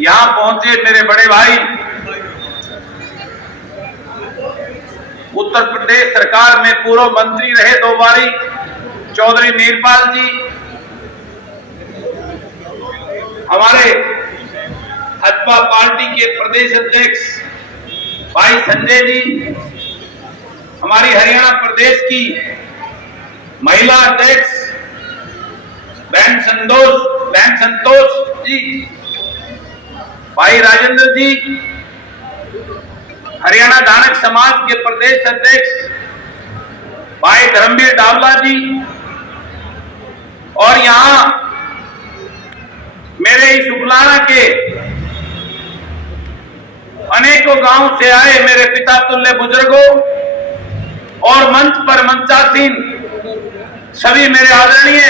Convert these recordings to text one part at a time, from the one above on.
यहां पहुंचे मेरे बड़े भाई, उत्तर प्रदेश सरकार में पूर्व मंत्री रहे 2 बारी चौधरी नीरपाल जी, हमारे भाजपा पार्टी के प्रदेश अध्यक्ष भाई संजय जी, हमारी हरियाणा प्रदेश की महिला अध्यक्ष बहन संतोष जी, भाई राजेंद्र जी, हरियाणा दानक समाज के प्रदेश अध्यक्ष भाई धर्मवीर डावला जी, और यहां मेरे इस उकलाना के अनेकों गांव से आए मेरे पिता तुल्य बुजुर्गों और मंच पर मंचासीन सभी मेरे आदरणीय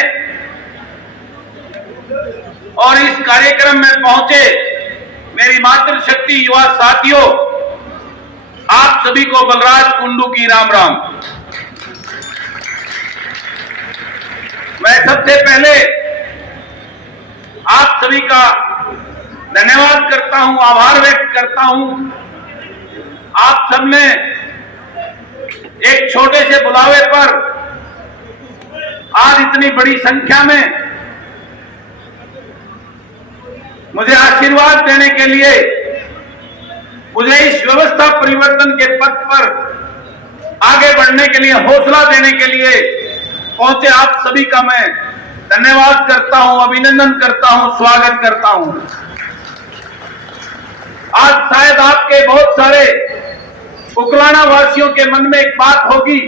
और इस कार्यक्रम में पहुंचे मेरी मातृशक्ति युवा साथियों, आप सभी को बलराज कुंडू की राम राम। मैं सबसे पहले आप सभी का धन्यवाद करता हूं, आभार व्यक्त करता हूं। आप सबने एक छोटे से बुलावे पर आज इतनी बड़ी संख्या में मुझे आशीर्वाद देने के लिए, मुझे इस व्यवस्था परिवर्तन के पथ पर आगे बढ़ने के लिए, हौसला देने के लिए पहुंचे आप सभी का मैं धन्यवाद करता हूं, अभिनंदन करता हूं, स्वागत करता हूं। आज शायद आपके बहुत सारे उकलाना वासियों के मन में एक बात होगी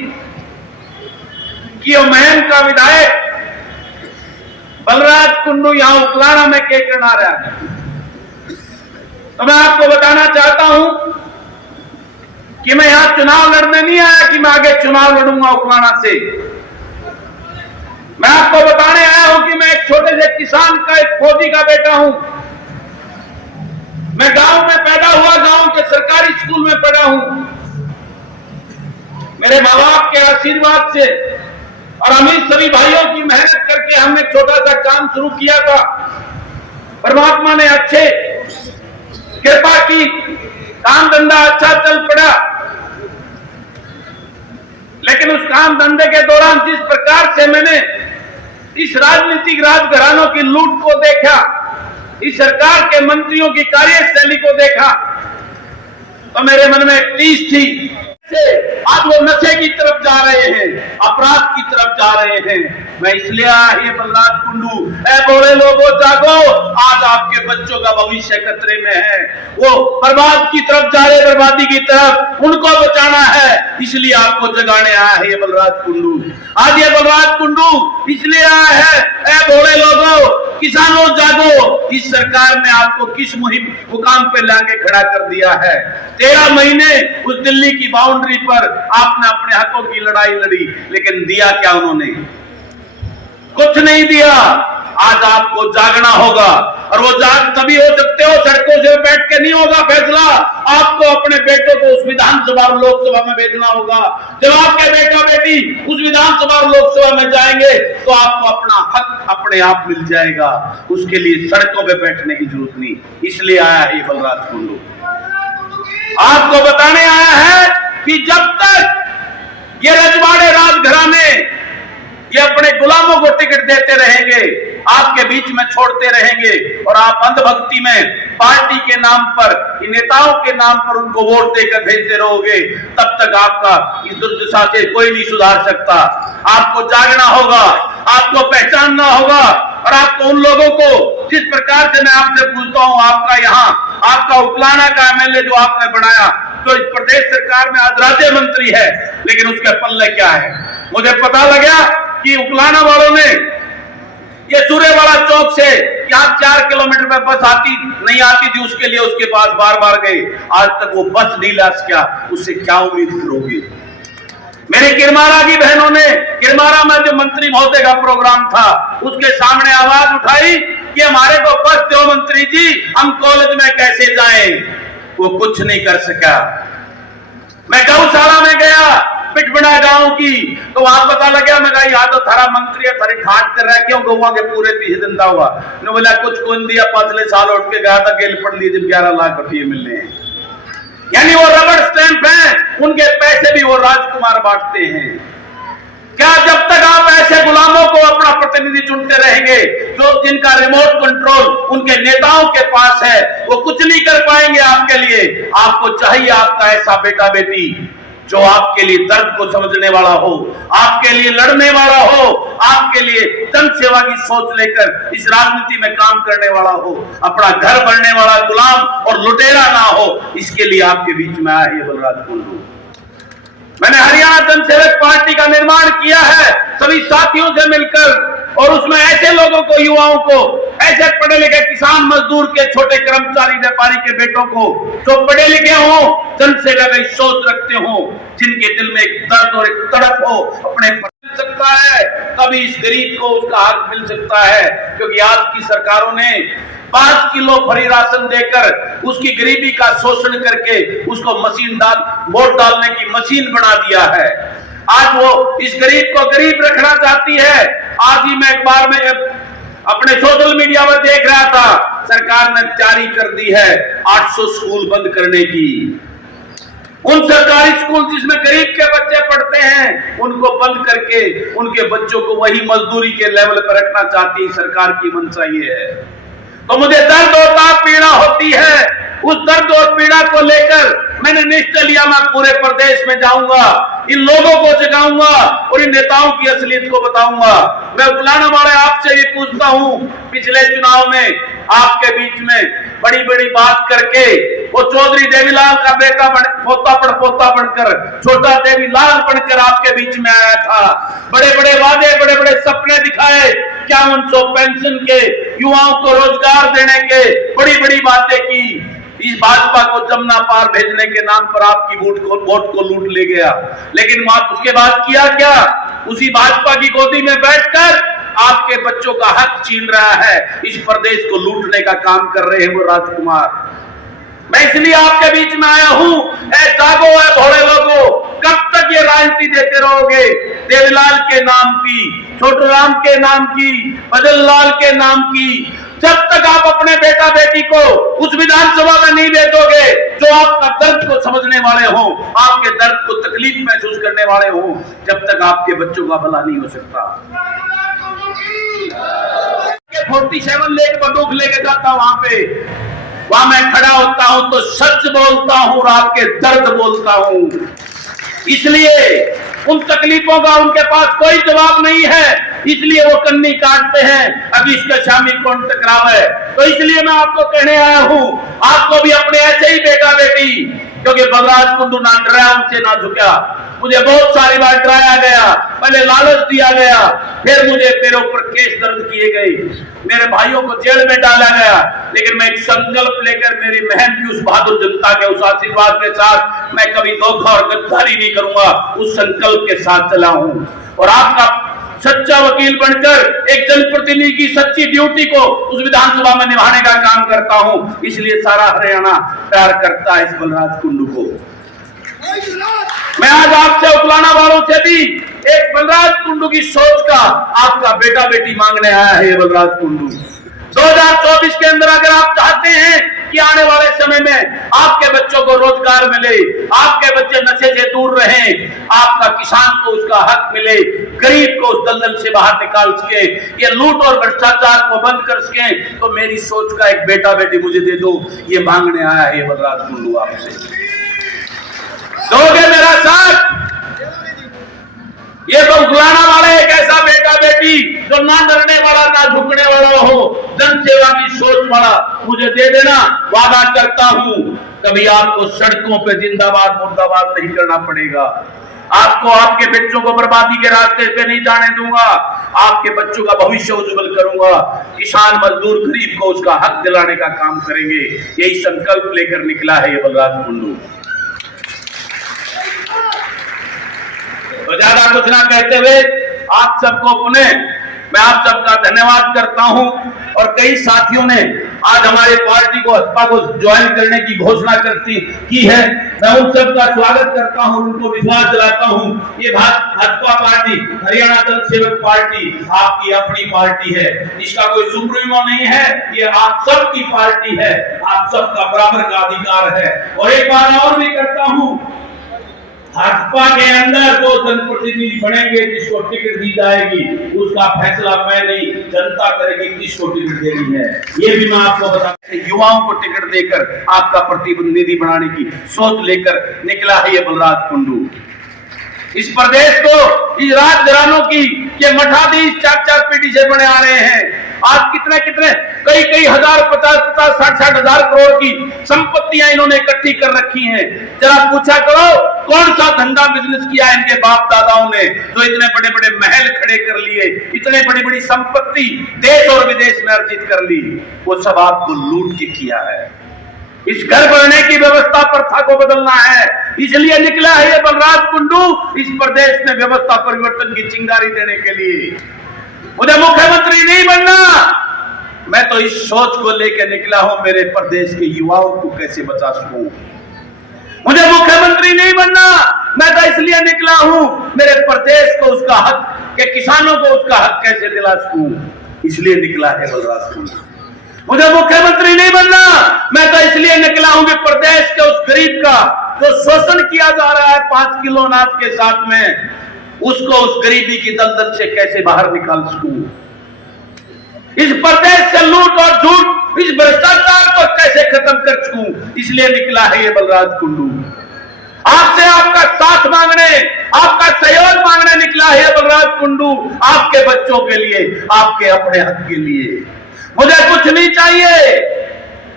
कि महम का विधायक बलराज कुंडू यहां उकलाना में क्या करना रहा है। तो मैं आपको बताना चाहता हूं कि मैं यहां चुनाव लड़ने नहीं आया कि मैं आगे चुनाव लड़ूंगा उकलाना से। मैं आपको बताने आया हूं कि मैं एक छोटे से किसान का, एक फौजी का बेटा हूं। मैं गांव में पैदा हुआ, गांव के सरकारी स्कूल में पढ़ा हूं। मेरे माँ बाप के आशीर्वाद से और हम सभी भाइयों की मेहनत करके हमने छोटा सा काम शुरू किया था। परमात्मा ने अच्छे कृपा की, काम धंधा अच्छा चल पड़ा। लेकिन उस काम धंधे के दौरान जिस प्रकार से मैंने इस राजनीतिक राजघरानों की लूट को देखा, इस सरकार के मंत्रियों की कार्यशैली को देखा, तो मेरे मन में एक टीस थी। आज वो नशे की तरफ जा रहे हैं, अपराध की तरफ जा रहे हैं। मैं इसलिए आया बलराज कुंडू, ऐ बोले लोगों जागो, आज आपके बच्चों का भविष्य खतरे में है। वो बर्बाद की तरफ जा रहे, बर्बादी की तरफ, उनको बचाना है, इसलिए आपको जगाने आया है ये बलराज कुंडू। आज ये बलराज कुंडू इसलिए आया है, ऐ बोले लोगों, किसानों जागो, इस सरकार ने आपको किस मुकाम पे लाके खड़ा कर दिया है। 13 महीने उस दिल्ली की बाउंड्री पर आपने अपने हकों की लड़ाई लड़ी, लेकिन दिया क्या उन्होंने? कुछ नहीं दिया। आज आपको जागना होगा, और वो जाग तभी हो सकते हो, सड़कों से बैठ के नहीं होगा फैसला। आपको अपने बेटों को उस विधानसभा और लोकसभा में भेजना होगा। जब आपके बेटा बेटी उस विधानसभा और लोकसभा में जाएंगे तो आपको अपना हक अपने आप मिल जाएगा। उसके लिए सड़कों पे बैठने की जरूरत नहीं। इसलिए आया है बलराज कुंडू, आपको बताने आया है कि जब तक ये रजवाड़े राजघराने ये अपने गुलामों को टिकट देते रहेंगे, आपके बीच में छोड़ते रहेंगे, और आप अंधभक्ति में पार्टी के नाम पर, नेताओं के नाम पर उनको वोट देकर भेजते रहोगे, तब तक आपका इस दुर्दशा से कोई नहीं सुधार सकता। आपको जागना होगा, आपको पहचानना होगा, और आपको उन लोगों को, जिस प्रकार से मैं आपसे पूछता हूं, आपका यहाँ आपका उकलाना का एमएलए जो आपने बनाया, तो इस प्रदेश सरकार में आज राज्य मंत्री है, लेकिन उसके पल्ले क्या है? मुझे पता लगा कि उकलाना वालों ने ये सूर्यवाड़ा चौक से यहाँ 4 किलोमीटर में बस नहीं आती थी, उसके लिए उसके पास बार बार गए। आज तक वो बस नहीं ला सका, उससे क्या उम्मीद करोगे? मेरे किरमारा की बहनों ने, किरमारा में जो मंत्री महोदय का प्रोग्राम था, उसके सामने आवाज उठाई कि हमारे को बस दो मंत्री जी, हम कॉलेज में कैसे जाएं। वो कुछ नहीं कर सका। मैं गौशाला में गया, पिटबड़ा गांव की, तो वहां पता लगा मैं कहा याद थारा मंत्री है थारी ठाट कर रहा है क्यों गौवा के पूरे 30 दिन दा हुआ ने बोला कुछ कौन दिया, पिछले साल उठ के गया था गेल पड़ ली जब 11 लाख रुपये मिलने हैं। यानी वो रबड़ स्टैंप है, उनके पैसे भी वो राजकुमार बांटते हैं। क्या जब तक आप ऐसे गुलामों को अपना प्रतिनिधि चुनते रहेंगे जो जिनका रिमोट कंट्रोल उनके नेताओं के पास है, वो कुछ नहीं कर पाएंगे आपके लिए। आपको चाहिए आपका ऐसा बेटा बेटी जो आपके लिए दर्द को समझने वाला हो, आपके लिए लड़ने वाला हो, आपके लिए जन सेवा की सोच लेकर इस राजनीति में काम करने वाला हो, अपना घर बढ़ने वाला गुलाम और लुटेरा ना हो। इसके लिए आपके बीच में आया है बलराज कुंडू। मैंने हरियाणा जनसेवक पार्टी का निर्माण किया है सभी साथियों से मिलकर, और उसमें ऐसे लोगों को, युवाओं को, ऐसे पढ़े लिखे किसान मजदूर के, छोटे कर्मचारी व्यापारी के बेटों को जो पढ़े लिखे हो, जनसेवा की सोच रखते हो, जिनके दिल में एक दर्द और एक तड़प हो, अपने मिल सकता है तभी इस गरीब को उसका हक मिल सकता है। क्योंकि आज की सरकारों ने 5 किलो फ्री राशन देकर उसकी गरीबी का शोषण करके उसको वोट डालने की मशीन बना दिया है। आज वो इस गरीब को गरीब रखना चाहती है। आज ही मैं एक बार में अपने सोशल मीडिया पर देख रहा था, सरकार ने जारी कर दी है 800 स्कूल बंद करने की। उन सरकारी स्कूल जिसमें गरीब के बच्चे पढ़ते हैं उनको बंद करके उनके बच्चों को वही मजदूरी के लेवल पर रखना चाहती सरकार की मंशा ये है। तो मुझे दर्द होता, पीड़ा होती है। उस दर्द और पीड़ा को लेकर मैंने निश्चय लिया मैं पूरे प्रदेश में जाऊंगा, इन लोगों को जगाऊंगा और इन नेताओं की असलियत को बताऊंगा। मैं उपलाना वाले आपसे ये पूछता हूं, पिछले चुनाव में आपके बीच में बड़ी बड़ी बात करके वो चौधरी देवीलाल का बेटा पोता बनकर छोटा देवीलाल बनकर आपके बीच में आया था। बड़े बड़े वादे, बड़े बड़े सपने दिखाए, 5100 पेंशन के, युवाओं को रोजगार देने के, बड़ी बड़ी बातें की। इस भाजपा को जमुना पार भेजने के नाम पर आपकी वोट को लूट ले गया। लेकिन उसके बाद किया क्या? उसी भाजपा की गोदी में बैठकर आपके बच्चों का हक छीन रहा है, इस प्रदेश को लूटने का काम कर रहे हैं वो राजकुमार। मैं इसलिए आपके बीच में आया हूं, ऐ जागो ऐ भोले लोगों, कब तक ये राजनीति देते रहोगे? देवीलाल के नाम की, छोटू राम के नाम की, भजन लाल के नाम की। जब तक आप अपने बेटा बेटी को उस विधानसभा में नहीं भेजोगे जो आपका दर्द को समझने वाले हो, आपके दर्द को तकलीफ महसूस करने वाले हो, जब तक आपके बच्चों का भला नहीं हो सकता। 47 लेके बंदूक लेके जाता वहां मैं खड़ा होता हूं तो सच बोलता हूं और आपके दर्द बोलता हूं। इसलिए उन तकलीफों का उनके पास कोई जवाब नहीं है, इसलिए वो कन्नी काटते हैं अभी इसका शामी कौन टकराव है। तो इसलिए मैं आपको कहने आया हूं, आपको भी अपने ऐसे ही बेटा बेटी, क्योंकि बलराज कुंडू ना डरा उनसे ना झुका। मुझे बहुत सारी बार डराया गया, पहले लालच दिया गया, फिर मुझे मेरे ऊपर केस दर्ज किए गए, मेरे भाइयों को जेल में डाला गया। लेकिन मैं एक संकल्प लेकर मेरी बहन की उस बहादुर जनता के उस आशीर्वाद के साथ मैं कभी धोखा और गद्दारी नहीं करूंगा, उस संकल्प के साथ चला हूं। और आपका सच्चा वकील बनकर एक जनप्रतिनिधि की सच्ची ड्यूटी को उस विधानसभा में निभाने का काम करता हूं। इसलिए सारा हरियाणा प्यार करता है इस बलराज कुंडू को। मैं आज आपसे उपलाना वालों से भी एक बलराज कुंडू की सोच का आपका बेटा बेटी मांगने आया है। ये बलराज कुंडू 2024 के अंदर अगर आप चाहते हैं कि आने वाले समय में आपके बच्चों को रोजगार मिले, आपके बच्चे नशे से दूर रहें, आपका किसान को उसका हक मिले, गरीब को उस दलदल से बाहर निकाल सके, ये लूट और भ्रष्टाचार को बंद कर सके, तो मेरी सोच का एक बेटा बेटी मुझे दे दो, ये मांगने आया है बलराज कुंडू आपसे। दोगे मेरा साथ? ये तो उगलाना वाला एक ऐसा बेटा बेटी जो ना डरने वाला ना झुकने वाला हो, जन सेवा की सोच वाला मुझे दे देना। वादा करता हूं कभी आपको सड़कों पे जिंदाबाद मुर्दाबाद नहीं करना पड़ेगा। आपको आपके बच्चों को बर्बादी के रास्ते पे नहीं जाने दूंगा, आपके बच्चों का भविष्य उज्जवल करूंगा। किसान मजदूर गरीब को उसका हक दिलाने का काम करेंगे, यही संकल्प लेकर निकला है ये बलराज कुंडू। तो ज्यादा कुछ ना कहते हुए आप सबको मैं आप सबका धन्यवाद करता हूं। और कई साथियों ने आज हमारे पार्टी को हत्या को ज्वाइन करने की घोषणा की है। मैं उन सबका स्वागत करता हूं, उनको विश्वास दिलाता हूं। ये भाजपा पार्टी, हरियाणा दल सेवक पार्टी आपकी अपनी पार्टी है, इसका कोई सुप्रीमो नहीं है, ये आप सबकी पार्टी है, आप सबका बराबर का अधिकार है। और एक बात और भी करता हूं, भाजपा के अंदर जो जनप्रतिनिधि बनेंगे, जिसको टिकट दी जाएगी, उसका फैसला मैं नहीं, जनता करेगी किसको टिकट देनी है। ये भी मैं आपको बता, युवाओं को टिकट देकर आपका प्रतिनिधि बनाने की सोच लेकर निकला है ये बलराज कुंडू। इस प्रदेश को इस राजघरानों की ये मठाधीश 4-4 पीढ़ी से बने आ रहे हैं। आज कितने कितने कई हजार 50-50 60-60 हजार करोड़ की संपत्तियां इन्होंने इकट्ठी कर रखी हैं। जरा पूछा करो कौन सा धंधा बिजनेस किया है इनके बाप दादाओं ने, जो इतने बड़े बड़े महल खड़े कर लिए, इतने बड़ी बड़ी संपत्ति देश और विदेश में अर्जित कर ली, वो सब आपको लूट के किया है। इस घर बढ़ने की व्यवस्था प्रथा को बदलना है, इसलिए निकला है ये बलराज कुंडू इस प्रदेश में व्यवस्था परिवर्तन की चिंगारी देने के लिए। मुझे मुख्यमंत्री नहीं बनना, मैं तो इस सोच को लेकर निकला हूं, मेरे प्रदेश के युवाओं को कैसे बचा सकूं। मुझे मुख्यमंत्री नहीं बनना, मैं तो इसलिए निकला हूं, मेरे प्रदेश को उसका हक, के किसानों को उसका हक कैसे दिला सकूं, इसलिए निकला है बलराज कुंडू। मुझे मुख्यमंत्री नहीं बनना, मैं तो इसलिए निकला हूं कि प्रदेश के उस गरीब का जो शोषण किया जा रहा है 5 किलो अनाज के साथ में, उसको उस गरीबी की दलदल से कैसे बाहर निकाल सकूं। इस प्रदेश से लूट और झूठ, इस भ्रष्टाचार को कैसे खत्म कर सकूं, इसलिए निकला है ये बलराज कुंडू। आपसे आपका साथ मांगने, आपका सहयोग मांगने निकला है बलराज कुंडू, आपके बच्चों के लिए, आपके अपने हक के लिए। मुझे कुछ नहीं चाहिए,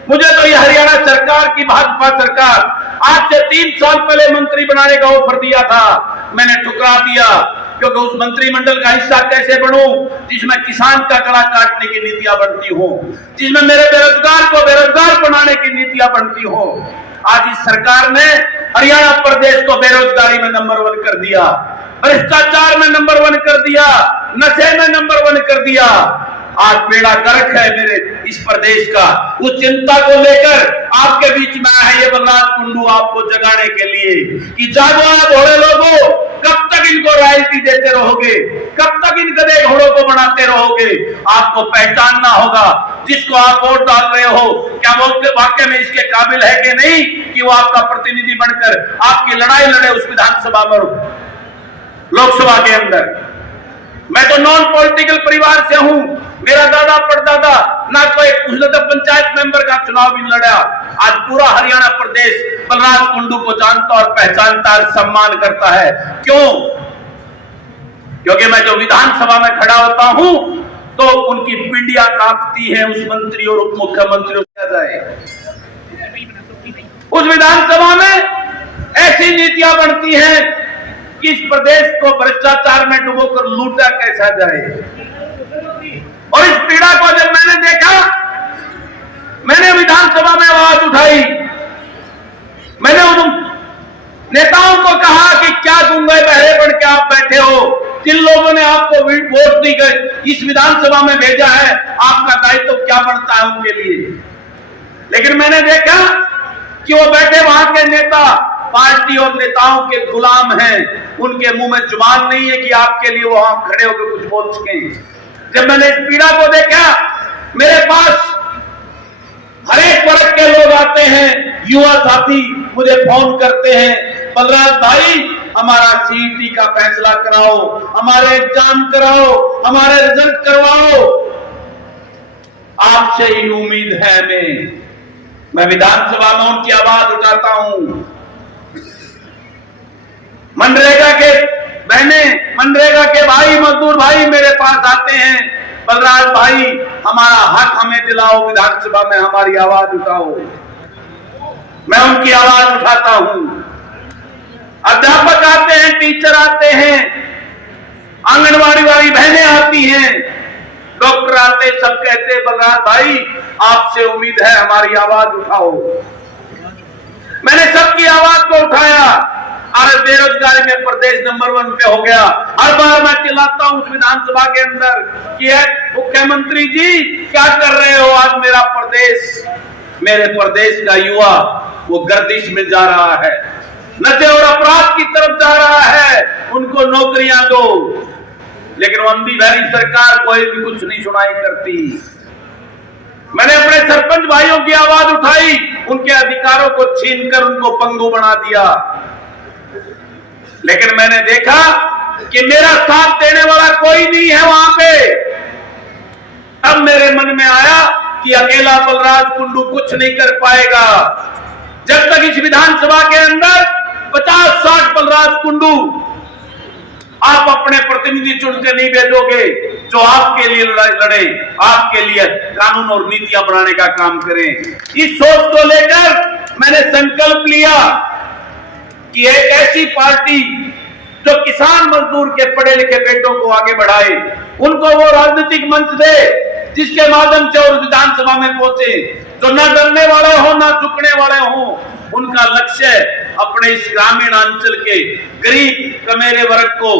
मुझे तो ये हरियाणा सरकार की भाजपा सरकार आज से 3 साल पहले मंत्री बनाने का ऑफर दिया था, मैंने ठुकरा दिया, क्योंकि उस मंत्रिमंडल का हिस्सा कैसे बनूं जिसमें किसान का गला काटने की नीतियां बनती हो, जिसमें मेरे बेरोजगार को बेरोजगार बनाने की नीतियां बनती हो। आज इस सरकार ने हरियाणा प्रदेश को बेरोजगारी में नंबर 1 कर दिया, भ्रष्टाचार में नंबर 1 कर दिया, नशे में नंबर 1 कर दिया। आज बेड़ा गर्क है मेरे इस प्रदेश का, उस चिंता को लेकर आपके बीच में आया है ये बलराज कुंडू आपको जगाने के लिए कि जागो आप घोड़े लोगों, कब तक इनको रॉयल्टी देते रहोगे, कब तक इन गधे घोड़ों को बनाते रहोगे। आपको पहचानना होगा जिसको आप वोट डाल रहे हो, क्या वो वाकई में इसके काबिल है कि नहीं कि वो आपका प्रतिनिधि बनकर आपकी लड़ाई लड़े उस विधानसभा में, लोकसभा के अंदर। मैं तो नॉन पॉलिटिकल परिवार से हूं, मेरा दादा परदादा ना कोई उसने तो पंचायत मेंबर का चुनाव भी लड़ा। आज पूरा हरियाणा प्रदेश बलराज कुंडू को जानता और पहचानता और सम्मान करता है। क्यों? क्योंकि मैं जो विधानसभा में खड़ा होता हूं तो उनकी पिंडियां कांपती है उस मंत्री और उप मुख्यमंत्री जाए। उस विधानसभा में ऐसी नीतियां बनती हैं कि इस प्रदेश को भ्रष्टाचार में डुबोकर लूटा कैसा जाए। और इस पीड़ा को जब मैंने देखा, मैंने विधानसभा में आवाज उठाई, मैंने उन नेताओं को कहा कि क्या गुंगे बहरे बन के आप बैठे हो, जिन लोगों ने आपको वोट दी गई इस विधानसभा में भेजा है, आपका दायित्व क्या बनता है उनके लिए। लेकिन मैंने देखा कि वो बैठे वहां के नेता पार्टी और नेताओं के गुलाम हैं, उनके मुंह में जुबान नहीं है कि आपके लिए वो वहां खड़े होकर कुछ बोल सकें। जब मैंने इस पीड़ा को देखा, मेरे पास हर एक वर्ग के लोग आते हैं, युवा साथी मुझे फोन करते हैं, बलराज भाई हमारा सीईटी का फैसला कराओ, हमारे एग्जाम कराओ, हमारे रिजल्ट करवाओ, आपसे ही उम्मीद है हमें। मैं विधानसभा में उनकी आवाज उठाता हूं। मनरेगा के बहने, मनरेगा के भाई, मजदूर भाई मेरे पास आते हैं, बलराज भाई हमारा हक हमें दिलाओ, विधानसभा में हमारी आवाज उठाओ। मैं उनकी आवाज उठाता हूं। अध्यापक आते हैं, टीचर आते हैं, आंगनबाड़ी वाली बहनें आती हैं, डॉक्टर आते, सब कहते बलराज भाई आपसे उम्मीद है, हमारी आवाज उठाओ। मैंने सबकी आवाज को उठाया। अरे बेरोजगारी में प्रदेश नंबर 1 पे हो गया। हर बार मैं चिल्लाता हूं उस विधानसभा के अंदर कि मुख्यमंत्री जी क्या कर रहे हो? आज मेरे प्रदेश का युवा वो गर्दिश में जा रहा है, नशे और अपराध की तरफ जा रहा है, उनको नौकरियां दो। लेकिन वो अंधी बहरी सरकार कोई भी कुछ नहीं सुनाई करती। मैंने अपने सरपंच भाइयों की आवाज उठाई, उनके अधिकारों को छीनकर उनको पंगु बना दिया। लेकिन मैंने देखा कि मेरा साथ देने वाला कोई नहीं है वहां पे। अब मेरे मन में आया कि अकेला बलराज कुंडू कुछ नहीं कर पाएगा। जब तक इस विधानसभा के अंदर 50-60 बलराज कुंडू आप अपने प्रतिनिधि चुनकर नहीं भेजोगे जो आपके लिए लड़े, आपके लिए कानून और नीतियां बनाने का काम करें। इस सोच को लेकर मैंने संकल्प लिया कि एक ऐसी पार्टी जो किसान मजदूर के पढ़े लिखे बेटों को आगे बढ़ाए, उनको वो राजनीतिक मंच दे जिसके माध्यम से और विधानसभा में पहुंचे, जो न डरने वाले हो न झुकने वाले हो। उनका लक्ष्य अपने इस ग्रामीण अंचल के गरीब कमेरे वर्ग को,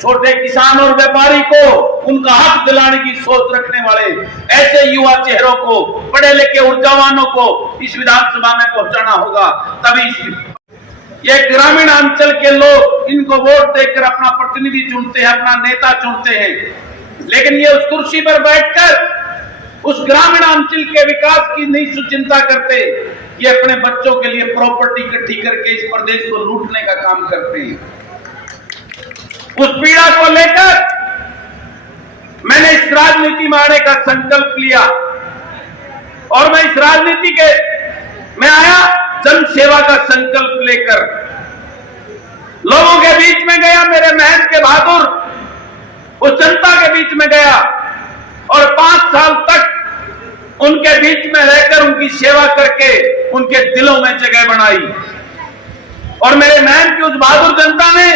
छोटे किसान और व्यापारी को उनका हक दिलाने की सोच रखने वाले ऐसे युवा चेहरों को, पढ़े लिखे ऊर्जावानों को इस विधानसभा में पहुंचाना होगा। तभी ये ग्रामीण अंचल के लोग इनको वोट देकर अपना प्रतिनिधि चुनते हैं, अपना नेता चुनते हैं। लेकिन ये उस कुर्सी पर बैठकर उस ग्रामीण अंचल के विकास की नहीं चिंता करते। ये अपने बच्चों के लिए प्रॉपर्टी इकट्ठी करके इस प्रदेश को लूटने का काम करते हैं। उस पीड़ा को लेकर मैंने इस राजनीति में आने का संकल्प लिया और मैं इस राजनीति में आया जन सेवा का संकल्प लेकर। लोगों के बीच में गया, मेरे महंत के बहादुर उस जनता के बीच में गया और 5 साल तक उनके बीच में रहकर उनकी सेवा करके उनके दिलों में जगह बनाई। और मेरे महंत की उस बहादुर जनता ने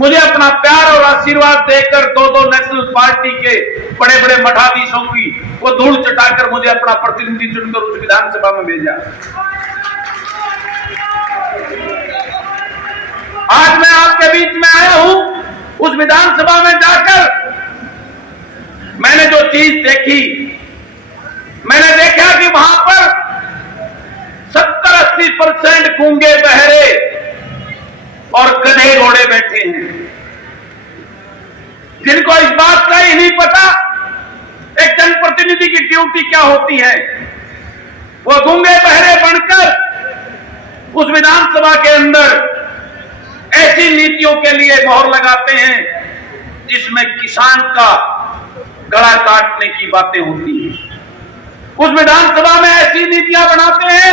मुझे अपना प्यार और आशीर्वाद देकर 2-2 नेशनल पार्टी के बड़े बड़े मठाधीशों की वो धूल चटाकर मुझे अपना प्रतिनिधि चुनकर उस विधानसभा में भेजा। आज मैं आपके बीच में आया हूं। उस विधानसभा में जाकर मैंने जो चीज देखी, मैंने देखा कि वहां पर 70-80% गूंगे बहरे और गधे घोड़े बैठे हैं, जिनको इस बात का ही नहीं पता एक जनप्रतिनिधि की ड्यूटी क्या होती है। वो गूंगे बहरे बनकर उस विधानसभा के अंदर ऐसी नीतियों के लिए मोहर लगाते हैं जिसमें किसान का गला काटने की बातें होती हैं। उस विधानसभा में ऐसी नीतियां बनाते हैं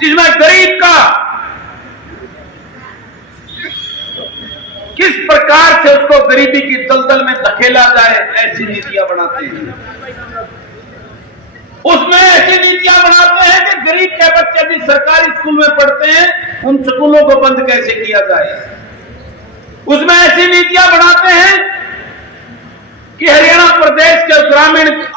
जिसमें गरीब का किस प्रकार से उसको गरीबी की दलदल में धकेला जाए, ऐसी नीतियां बनाते हैं। उसमें ऐसी नीतियां बनाते हैं कि गरीब के बच्चे जिस सरकारी स्कूल में पढ़ते हैं उन स्कूलों को बंद कैसे किया जाए। उसमें ऐसी नीतियां बनाते हैं कि हरियाणा प्रदेश के ग्रामीण